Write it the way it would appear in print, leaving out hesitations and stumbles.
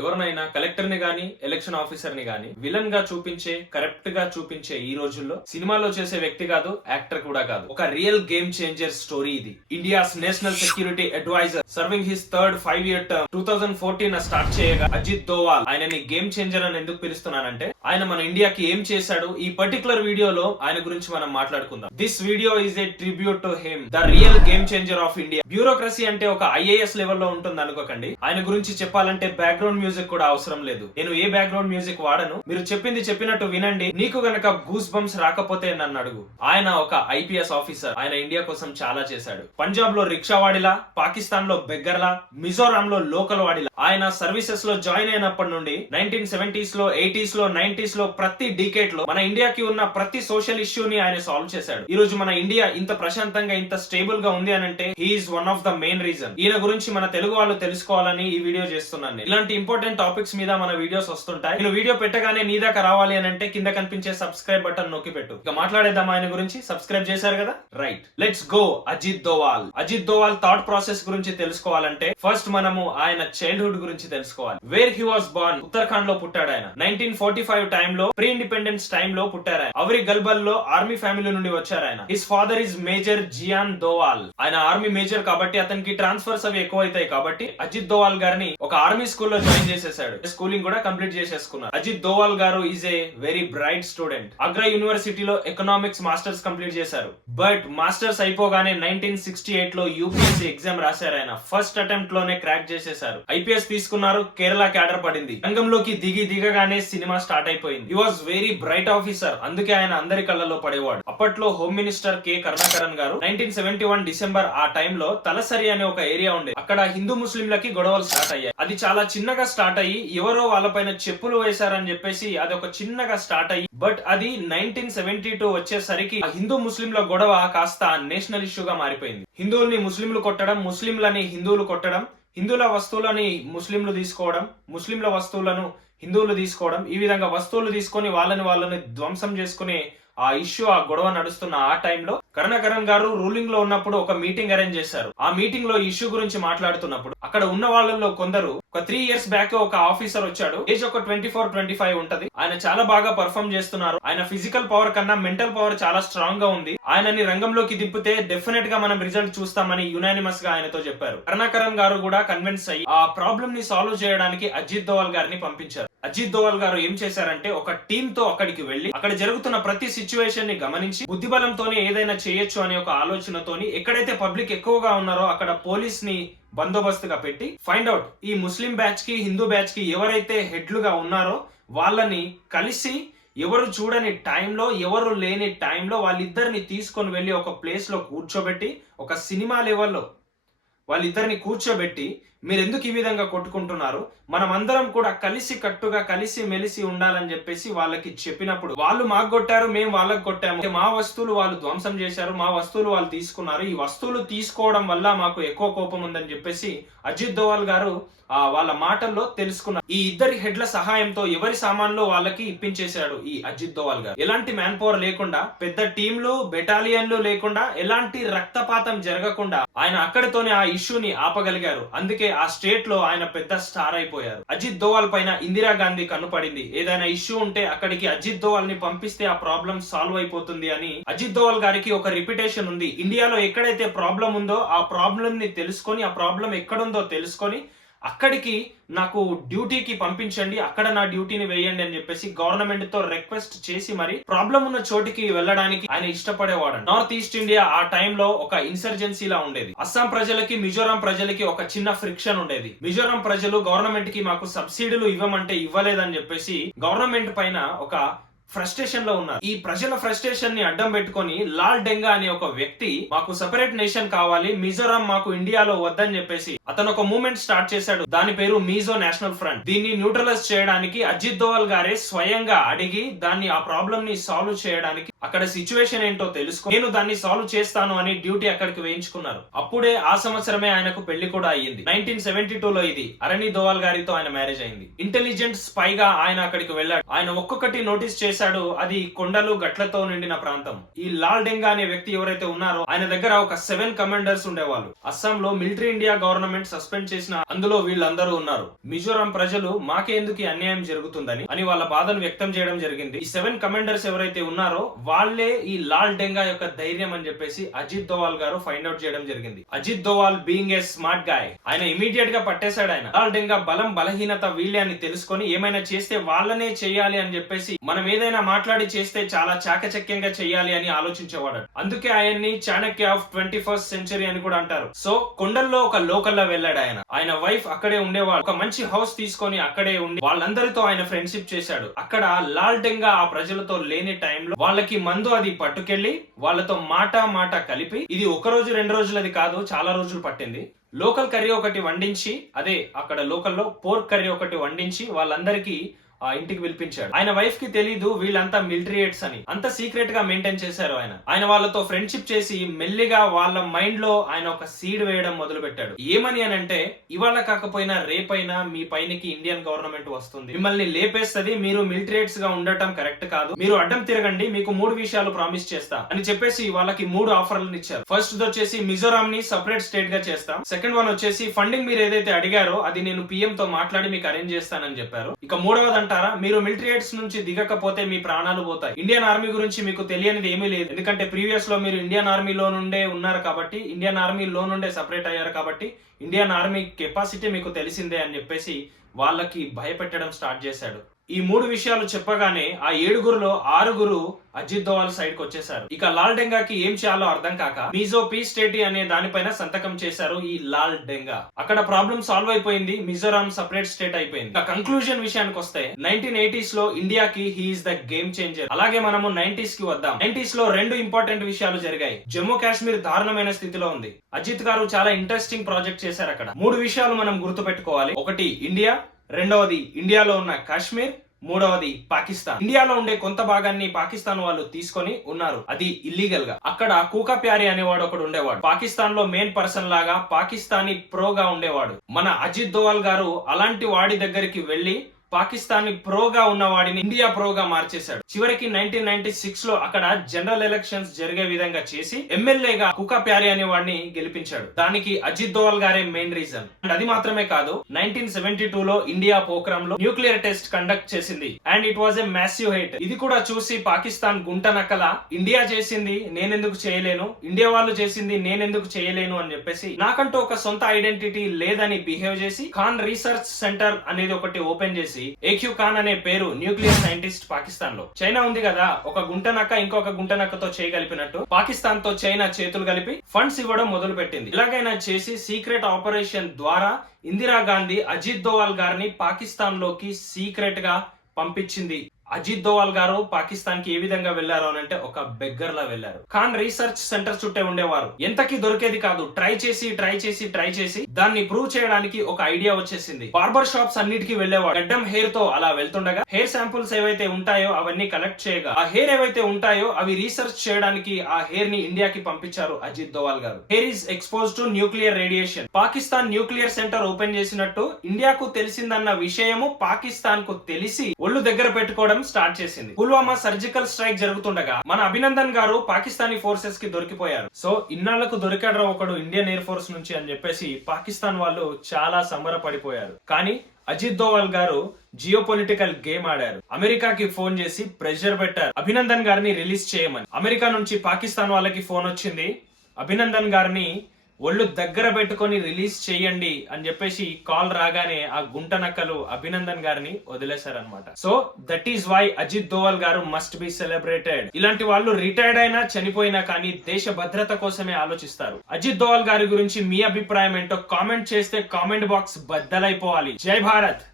ఎవరినైనా కలెక్టర్ ని గాని ఎలక్షన్ ఆఫీసర్ ని గాని విలన్ గా చూపించే కరెక్ట్ గా చూపించే ఈ రోజుల్లో సినిమాలో చేసే వ్యక్తి కాదు, యాక్టర్ కూడా కాదు. ఒక రియల్ గేమ్ చేంజర్ స్టోరీ ఇది. India's national security adviser serving his third 5-year term 2014 start చేయగా అజిత్ దోవాల్ ఆయనని గేమ్ చేంజర్ అని ఎందుకు పిలుస్తున్నానంటే ఆయన మన ఇండియాకి ఏం చేశాడు ఈ పర్టికులర్ వీడియోలో ఆయన గురించి మనం మాట్లాడుకుందాం. This video is a tribute to him, the real game changer of India. Bureaucracy అంటే ఒక ఐఏఎస్ లెవెల్లో ఉంటుంది అనుకోకండి. ఆయన గురించి చెప్పాలంటే బ్యాక్గ్రౌండ్ మ్యూజిక్ కూడా అవసరం లేదు. నేను ఏ బ్యాక్గ్రౌండ్ మ్యూజిక్ వాడను, మీరు చెప్పింది చెప్పినట్టు వినండి. నీకు గనక గూస్ బంప్స్ రాకపోతే నన్ను అడుగు. ఆయన ఒక ఐపీఎస్ ఆఫీసర్. ఆయన ఇండియా కోసం చాలా చేశాడు. పంజాబ్ లో రిక్షా వాడిలా, పాకిస్తాన్ లో బెగ్గర్లా, మిజోరాం లో లోకల్ వాడిలా ఆయన సర్వీసెస్ లో జాయిన్ అయినప్పటి నుండి 1970s లో 80s లో 90s లో ప్రతి డికేట్ లో మన ఇండియాకి ఉన్న ప్రతి సోషల్ ఇష్యూని ఆయన సాల్వ్ చేశాడు. ఈ రోజు మన ఇండియా ఇంత ప్రశాంతంగా ఇంత స్టేబుల్ గా ఉంది అని అంటే he's one of the main reason. ఈయన గురించి మన తెలుగు వాళ్ళు తెలుసుకోవాలని ఈ వీడియో చేస్తున్నాను. ఇలాంటి ఇంపార్టెంట్ టాపిక్స్ మీద మన వీడియోస్ వస్తుంటాయి. నేను వీడియో పెట్టగానే నీ దాకా రావాలి అని అంటే కింద కనిపించే సబ్స్క్రైబ్ బటన్ నొక్కి పెట్టు. ఇక మాట్లాడేద్దాం ఆయన గురించి. సబ్స్క్రైబ్ చేశారు కదా, right. Let's go. Ajit Doval. Ajit Doval thought process గురించి తెలుసుకోవాలంటే ఫస్ట్ మనము ఆయన చైల్డ్హుడ్ గురించి తెలుసుకోవాలి. Where he was born, Uttarakhand లో పుట్టాడు ఆయన. 1945 టైంలో ప్రీ ఇండిపెండెన్స్ టైంలో పుట్టారు ఆయన. అవరి గల్బల్ లో ఆర్మీ ఫ్యామిలీ నుండి వచ్చారు ఆయన. His father is major Gyan Doval. ఆయన ఆర్మీ మేజర్ కాబట్టి అతనికి ట్రాన్స్ఫర్స్ అవి ఎక్కువ అవుతాయి కాబట్టి అజిత్ దోవాల్ గారిని ఒక ఆర్మీ స్కూల్లో జాయిన్ చేసేసాడు. స్కూలింగ్ కూడా కంప్లీట్ చేసేసుకున్నారు. అజిత్ దోవాల్ గారు is a very bright student. Agra యూనివర్సిటీలో ఎకనామిక్స్ మాస్టర్స్ కంప్లీట్ చేశారు. బట్ మాస్టర్స్ అయిపోగానే 1968 లో యూపీఎస్సీ ఎగ్జామ్ రాశారు ఆయన. ఫస్ట్ అటెంప్ట్ లోనే క్రాక్ చేసేశారు. ఐపీఎస్ తీసుకున్నారు. కేరళ క్యాడర్ పడింది. రంగంలోకి దిగగానే సినిమా స్టార్ట్ అయిపోయింది. He was very bright officer. అందుకే ఆయన అందరి కళ్ళలో పడేవాడు. అప్పట్లో హోమ్ మినిస్టర్ కె కరుణాకరన్ గారు 1971 డిసెంబర్ ఆ టైంలో తలసరి అనే ఒక ఏరియా ఉండేది. అక్కడ హిందూ ముస్లింలకి గొడవలు స్టార్ట్ అయ్యాయి. అది చాలా చిన్నగా స్టార్ట్ అయ్యి ఎవరో వాళ్ళపైన చెప్పులు వేశారని చెప్పేసి అది ఒక చిన్నగా స్టార్ట్ అయ్యి బట్ అది 1972 వచ్చేసరికి హిందూ ముస్లింల గొడవ కాస్త నేషనల్ ఇష్యూగా మారిపోయింది. హిందువుల్ని ముస్లింలు కొట్టడం, ముస్లింలని హిందువులు కొట్టడం, హిందువుల వస్తువులని ముస్లింలు తీసుకోవడం, ముస్లింల వస్తువులను హిందువులు తీసుకోవడం, ఈ విధంగా వస్తువులు తీసుకొని వాళ్ళని ధ్వంసం చేసుకునే ఆ ఇష్యూ, ఆ గొడవ నడుస్తున్న ఆ టైంలో కరుణాకరన్ గారు రూలింగ్ లో ఉన్నప్పుడు ఒక మీటింగ్ అరేంజ్ చేశారు. ఆ మీటింగ్ లో ఇష్యూ గురించి మాట్లాడుతున్నప్పుడు అక్కడ ఉన్న వాళ్ళలో కొందరు ఒక 3 years బ్యాక్ ఒక ఆఫీసర్ వచ్చాడు. ఏజ్ ఒక 24-25 ఉంటది. ఆయన చాలా బాగా పర్ఫార్మ్ చేస్తున్నారు. ఆయన ఫిజికల్ పవర్ కన్నా మెంటల్ పవర్ చాలా స్ట్రాంగ్ గా ఉంది. ఆయనని రంగంలోకి దింపితే డెఫినెట్ గా మనం రిజల్ట్ చూస్తామని యునానిమస్ గా ఆయనతో చెప్పారు. కరుణాకరన్ గారు కూడా కన్విన్స్ అయ్యి ఆ ప్రాబ్లమ్ ని సాల్వ్ చేయడానికి అజిత్ దోవాల్ గారిని పంపించారు. అజిత్ దోవాల్ గారు ఏం చేశారంటే ఒక టీమ్ తో అక్కడికి వెళ్లి అక్కడ జరుగుతున్న ప్రతి సిచ్యువేషన్ ని గమనించి బుద్ధిబలంతోనే ఏదైనా చేయొచ్చు అనే ఒక ఆలోచనతోని ఎక్కడైతే పబ్లిక్ ఎక్కువగా ఉన్నారో అక్కడ పోలీస్ ని బందోబస్తుగా పెట్టి ఫైండ్ అవుట్ ఈ ముస్లిం బ్యాచ్ కి హిందూ బ్యాచ్ కి ఎవరైతే హెడ్లుగా ఉన్నారో వాళ్ళని కలిసి ఎవరు చూడని టైంలో, ఎవరు లేని టైంలో వాళ్ళిద్దరిని తీసుకొని వెళ్లి ఒక ప్లేస్ లో కూర్చోబెట్టి ఒక సినిమా లెవెల్లో వాళ్ళిద్దరిని కూర్చోబెట్టి మీరు ఎందుకు ఈ విధంగా కొట్టుకుంటున్నారు, మనం అందరం కూడా కలిసి కట్టుగా కలిసి మెలిసి ఉండాలని చెప్పేసి వాళ్ళకి చెప్పినప్పుడు వాళ్ళు మాకు కొట్టారు, మేము వాళ్ళకి కొట్టాము, మా వస్తువులు వాళ్ళు ధ్వంసం చేశారు, మా వస్తువులు వాళ్ళు తీసుకున్నారు, ఈ వస్తువులు తీసుకోవడం వల్ల మాకు ఎక్కువ కోపం ఉందని చెప్పేసి అజిత్ దోవాల్ గారు వాళ్ళ మాటల్లో తెలుసుకున్నారు. ఈ ఇద్దరి హెడ్ల సహాయంతో ఎవరి సామాన్లు వాళ్ళకి ఇప్పించేశాడు ఈ అజిత్ దోవాల్ గారు. ఎలాంటి మ్యాన్ పవర్ లేకుండా, పెద్ద టీంలు బెటాలియన్లు లేకుండా, ఎలాంటి రక్తపాతం జరగకుండా ఆయన అక్కడితోనే ఆ ఇష్యూని ఆపగలిగారు. అందుకే ఆ స్టేట్ లో ఆయన పెద్ద స్టార్ అయిపోయారు. అజిత్ దోవాల్ పైన ఇందిరాగాంధీ కన్నుపడింది. ఏదైనా ఇష్యూ ఉంటే అక్కడికి అజిత్ దోవాల్ ని పంపిస్తే ఆ ప్రాబ్లం సాల్వ్ అయిపోతుంది అని అజిత్ దోవాల్ గారికి ఒక రిప్యుటేషన్ ఉంది. ఇండియాలో ఎక్కడైతే ప్రాబ్లం ఉందో ఆ ప్రాబ్లం ని తెలుసుకొని, ఆ ప్రాబ్లం ఎక్కడుందో తెలుసుకొని అక్కడికి నాకు డ్యూటీకి పంపించండి, అక్కడ నా డ్యూటీని వేయండి అని చెప్పేసి గవర్నమెంట్ తో రిక్వెస్ట్ చేసి మరి ప్రాబ్లం ఉన్న చోటికి వెళ్ళడానికి ఆయన ఇష్టపడేవాడు. నార్త్ ఈస్ట్ ఇండియా ఆ టైంలో ఒక ఇన్సర్జెన్సీ లా ఉండేది. అస్సాం ప్రజలకి, మిజోరాం ప్రజలకి ఒక చిన్న ఫ్రిక్షన్ ఉండేది. మిజోరాం ప్రజలు గవర్నమెంట్ కి మాకు సబ్సిడీలు ఇవ్వమంటే ఇవ్వలేదని చెప్పేసి గవర్నమెంట్ పైన ఒక ఫ్రస్ట్రేషన్ లో ఉన్నారు. ఈ ప్రజల ఫ్రస్ట్రేషన్ ని అడ్డం పెట్టుకొని లాల్ డెంగా అనే ఒక వ్యక్తి మాకు సెపరేట్ నేషన్ కావాలి, మిజోరాం మాకు ఇండియాలో వద్దని చెప్పేసి అతను ఒక మూవ్మెంట్ స్టార్ట్ చేశాడు. దాని పేరు మిజో నేషనల్ ఫ్రంట్. దీన్ని న్యూట్రలైజ్ చేయడానికి అజిత్ దోవాల్ గారే స్వయంగా అడిగి దాన్ని ఆ ప్రాబ్లం ని సాల్వ్ చేయడానికి అక్కడ సిచ్యువేషన్ ఏంటో తెలుసుకొని నేను దాన్ని సాల్వ్ చేస్తాను అని డ్యూటీ అక్కడికి వేయించుకున్నారు. అప్పుడే ఆ సంవత్సరమే ఆయనకు పెళ్లి కూడా అయ్యింది. 1972 లో ఇది అరణి దోవాల్ గారితో ఆయన మ్యారేజ్ అయింది. ఇంటెలిజెంట్ స్పై గా ఆయన అక్కడికి వెళ్ళాడు. ఆయన ఒక్కొక్కటి నోటీస్ చేసి చేశాడు అది కొండలు గట్లతో నిండిన ప్రాంతం. ఈ లాల్ డెంగా అనే వ్యక్తి ఎవరైతే ఉన్నారో ఆయన దగ్గర ఒక 7 కమాండర్స్ ఉండేవాళ్ళు. అస్సాంలో మిలిటరీ ఇండియా గవర్నమెంట్ సస్పెండ్ చేసిన అందులో వీళ్ళందరూ ఉన్నారు. మిజోరాం ప్రజలు మాకే ఎందుకు ఈ అన్యాయం జరుగుతుందని అని వాళ్ళ బాధను వ్యక్తం చేయడం జరిగింది. ఈ 7 కమాండర్స్ ఎవరైతే ఉన్నారో వాళ్ళే ఈ లాల్ డెంగా యొక్క ధైర్యం అని చెప్పేసి అజిత్ దోవాల్ గారు ఫైండ్ అవుట్ చేయడం జరిగింది. Ajit Doval being a smart guy, ఆయన ఇమీడియట్ గా పట్టేశాడు. ఆయన లాల్ డెంగా బలం బలహీనత వీళ్ళే అని తెలుసుకొని ఏమైనా చేస్తే వాళ్ళనే చేయాలి అని చెప్పేసి మనం ఏదైనా మాట్లాడి చేస్తే చాలా చాకచక్యంగా చేయాలి అని ఆలోచించేవాడు. అందుకే ఆయన్ని చాణక్య ఆఫ్ 21st సెంచరీ అని కూడా అంటారు. సో కొండల్లో ఒక లోకల్లో వెళ్ళాడు. ఆయన వైఫ్ అక్కడే ఉండేవాడు. ఒక మంచి హౌస్ తీసుకొని అక్కడే ఉండి వాళ్ళందరితో ఆయన ఫ్రెండ్షిప్ చేశాడు. అక్కడ లాల్ డెంగా ఆ ప్రజలతో లేని టైంలో వాళ్ళకి మందు అది పట్టుకెళ్లి వాళ్ళతో మాట కలిపి, ఇది ఒక రోజు 2 రోజులది కాదు, చాలా రోజులు పట్టింది. లోకల్ కర్రీ ఒకటి వండించి, అదే అక్కడ లోకల్లో పోర్క్ కర్రీ ఒకటి వండించి వాళ్ళందరికీ ఆ ఇంటికి పిలిపించాడు. ఆయన వైఫ్ కి తెలీదు వీళ్ళంతా మిలిటరీట్స్ అని. అంత సీక్రెట్ గా మెయింటైన్ చేశారు. ఆయన వాళ్ళతో ఫ్రెండ్షిప్ చేసి మెల్లిగా వాళ్ళ మైండ్ లో ఆయన ఒక సీడ్ వేయడం మొదలు పెట్టాడు. ఏమని అని అంటే, ఇవాళ కాకపోయినా రేపైనా మీ పైనకి ఇండియన్ గవర్నమెంట్ వస్తుంది, మిమ్మల్ని లేపేస్తుంది, మీరు మిలిటరీట్స్ గా ఉండటం కరెక్ట్ కాదు, మీరు అడ్డం తిరగండి, మీకు 3 విషయాలు ప్రామిస్ చేస్తా అని చెప్పేసి వాళ్ళకి 3 ఆఫర్లను ఇచ్చారు. ఫస్ట్ వచ్చేసి మిజోరాం ని సపరేట్ స్టేట్ గా చేస్తాం. సెకండ్ వన్ వచ్చేసి ఫండింగ్ మీరు ఏదైతే అడిగారో అది నేను పిఎం తో మాట్లాడి మీకు అరేంజ్ చేస్తానని చెప్పారు. ఇక మూడవది అంటారా, మీరు మిలిటరీట్స్ నుంచి దిగకపోతే మీ ప్రాణాలు పోతాయి. ఇండియన్ ఆర్మీ గురించి మీకు తెలియనిది ఏమీ లేదు, ఎందుకంటే ప్రీవియస్ లో మీరు ఇండియన్ ఆర్మీలో నుండే ఉన్నారు కాబట్టి, ఇండియన్ ఆర్మీలో నుండే సెపరేట్ అయ్యారు కాబట్టి ఇండియన్ ఆర్మీ కెపాసిటీ మీకు తెలిసిందే అని చెప్పేసి వాళ్ళకి భయపెట్టడం స్టార్ట్ చేశాడు. ఈ 3 విషయాలు చెప్పగానే ఆ 7గురులో 6గురు అజిత్ దోవాల్ సైడ్ కి వచ్చేసారు. ఇక లాల్ డెంగాకి ఏం చేయాలో అర్థం కాక మిజో పీస్ స్టేట్ అనే దానిపైన సంతకం చేశారు ఈ లాల్ డెంగా. అక్కడ ప్రాబ్లం సాల్వ్ అయిపోయింది, మిజోరాం సపరేట్ స్టేట్ అయిపోయింది. ఇక కంక్లూజన్ విషయానికి వస్తే 1980s లో ఇండియాకి he is the game changer. అలాగే మనము 90s కి వద్దాం. 90s లో 2 ఇంపార్టెంట్ విషయాలు జరిగాయి. జమ్మూ కాశ్మీర్ దారుణమైన స్థితిలో ఉంది. అజిత్ గారు చాలా ఇంట్రెస్టింగ్ ప్రాజెక్ట్ చేశారు అక్కడ. 3 విషయాలు మనం గుర్తు పెట్టుకోవాలి. ఒకటి ఇండియా, రెండవది ఇండియాలో ఉన్న కాశ్మీర్, మూడవది పాకిస్తాన్. ఇండియాలో ఉండే కొంత భాగాన్ని పాకిస్తాన్ వాళ్ళు తీసుకొని ఉన్నారు, అది ఇల్లీగల్ గా. అక్కడ కూకా ప్యారీ అనేవాడు ఒకడు ఉండేవాడు, పాకిస్తాన్ లో మెయిన్ పర్సన్ లాగా పాకిస్తానీ ప్రోగా ఉండేవాడు. మన అజిత్ దోవాల్ గారు అలాంటి వాడి దగ్గరికి వెళ్లి పాకిస్తానీ ప్రోగా ఉన్న వాడిని ఇండియా ప్రోగా మార్చేశాడు. చివరికి 1996 లో అక్కడ జనరల్ ఎలక్షన్స్ జరిగే విధంగా చేసి ఎమ్మెల్యేగా కుకా ప్యారీ అనే వాడిని గెలిపించాడు. దానికి అజిత్ దోవాల్ గారే మెయిన్ రీజన్. అది మాత్రమే కాదు, 1972 లో ఇండియా పోఖ్రామ్ లో న్యూక్లియర్ టెస్ట్ కండక్ట్ చేసింది and it was a massive hit. ఇది కూడా చూసి పాకిస్తాన్ గుంట నక్కల ఇండియా చేసింది నేనెందుకు చేయలేను, ఇండియా వాళ్ళు చేసింది నేనెందుకు చేయలేను అని చెప్పేసి నాకంటూ ఒక సొంత ఐడెంటిటీ లేదని బిహేవ్ చేసి ఖాన్ రీసెర్చ్ సెంటర్ అనేది ఒకటి ఓపెన్ చేసి ఏక్యూ ఖాన్ అనే పేరు న్యూక్లియర్ సైంటిస్ట్ పాకిస్తాన్ లో. చైనా ఉంది కదా, ఒక గుంట నక్క ఇంకొక గుంట నక్కతో చేయగలిపినట్టు పాకిస్తాన్ తో చైనా చేతులు కలిపి ఫండ్స్ ఇవ్వడం మొదలు పెట్టింది. ఇలాగైనా చేసి సీక్రెట్ ఆపరేషన్ ద్వారా ఇందిరాగాంధీ అజిత్ దోవాల్ గారిని పాకిస్తాన్ లోకి సీక్రెట్ గా పంపించింది. అజిత్ దోవాల్ గారు పాకిస్తాన్ కి ఏ విధంగా వెళ్లారు అని అంటే ఒక బెగ్గర్ లా వెళ్లారు. ఖాన్ రీసెర్చ్ సెంటర్ చుట్టే ఉండేవారు, ఎంతకి దొరికేది కాదు. ట్రై చేసి దాన్ని ప్రూవ్ చేయడానికి ఒక ఐడియా వచ్చేసింది. బార్బర్ షాప్స్ అన్నిటికీ వెళ్లేవాడు. గడ్డం హెయిర్ తో అలా వెళ్తుండగా హెయిర్ శాంపుల్స్ ఏవైతే ఉంటాయో అవన్నీ కలెక్ట్ చేయగా ఆ హెయిర్ ఏవైతే ఉంటాయో అవి రీసెర్చ్ చేయడానికి ఆ హెయిర్ ని ఇండియాకి పంపించారు అజిత్ దోవాల్ గారు. Hair is expose to nuclear radiation. Pakistan nuclear centre open చేసినట్టు ఇండియాకు తెలిసిందన్న విషయము పాకిస్తాన్ కు తెలిసి ఒళ్ళు దగ్గర పెట్టుకోవడం స్టార్ట్ చేసింది. పుల్వామా సర్జికల్ స్ట్రైక్ జరుగుతుండగా మన అభినందన్ గారు పాకిస్తానీ ఫోర్సెస్ కి దొరికిపోయారు. సో ఇన్నాళ్లకు దొరికాడు ఒకడు ఇండియన్ ఎయిర్ ఫోర్స్ నుంచి అని చెప్పేసి పాకిస్తాన్ వాళ్ళు చాలా సంబరపడిపోయారు. కానీ అజిత్ దోవాల్ గారు జియో పొలిటికల్ గేమ్ ఆడారు. అమెరికాకి ఫోన్ చేసి ప్రెషర్ పెట్టారు అభినందన్ గారిని రిలీజ్ చేయమని. అమెరికా నుంచి పాకిస్తాన్ వాళ్ళకి ఫోన్ వచ్చింది, అభినందన్ గారిని ఒళ్ళు దగ్గర పెట్టుకొని రిలీజ్ చేయండి అని చెప్పేసి కాల్ రాగానే ఆ గుంట నక్కలు అభినందన్ గారిని వదిలేశారనమాట. So that is why Ajit Doval గారు మస్ట్ బి సెలబ్రేటెడ్. ఇలాంటి వాళ్ళు రిటైర్డ్ అయినా చనిపోయినా కానీ దేశ భద్రత కోసమే ఆలోచిస్తారు. అజిత్ దోవాల్ గారి గురించి మీ అభిప్రాయం ఏంటో కామెంట్ చేస్తే కామెంట్ బాక్స్ బద్దలైపోవాలి. జై భారత్.